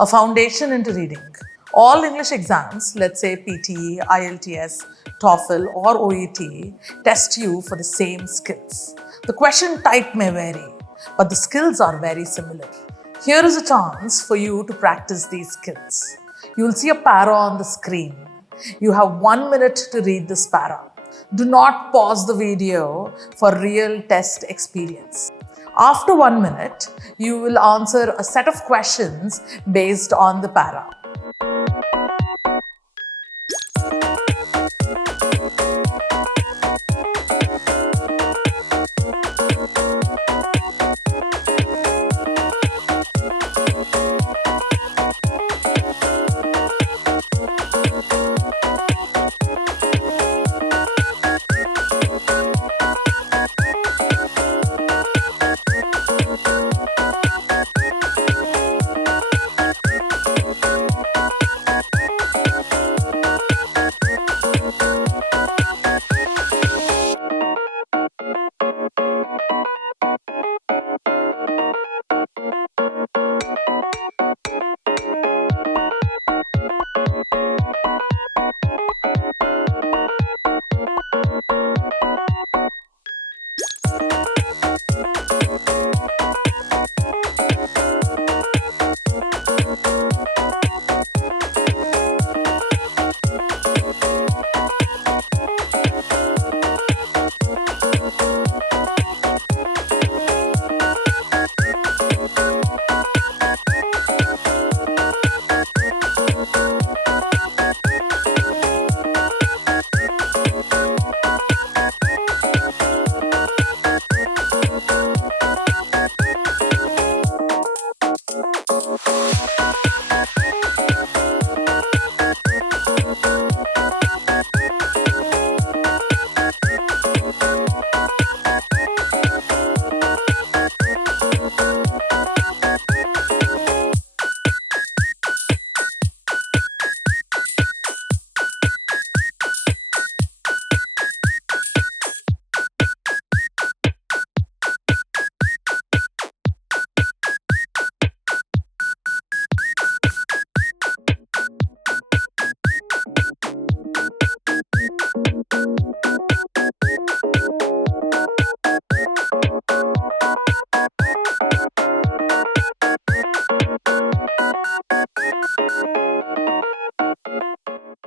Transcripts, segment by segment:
A foundation into reading. All English exams, let's say PTE, IELTS, TOEFL or OET, test you for the same skills. The question type may vary, but the skills are very similar. Here is a chance for you to practice these skills. You will see a para on the screen. You have 1 minute to read this para. Do not pause the video for real test experience. After 1 minute, you will answer a set of questions based on the para.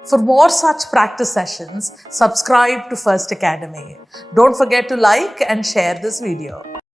For more such practice sessions, subscribe to First Academy. Don't forget to like and share this video.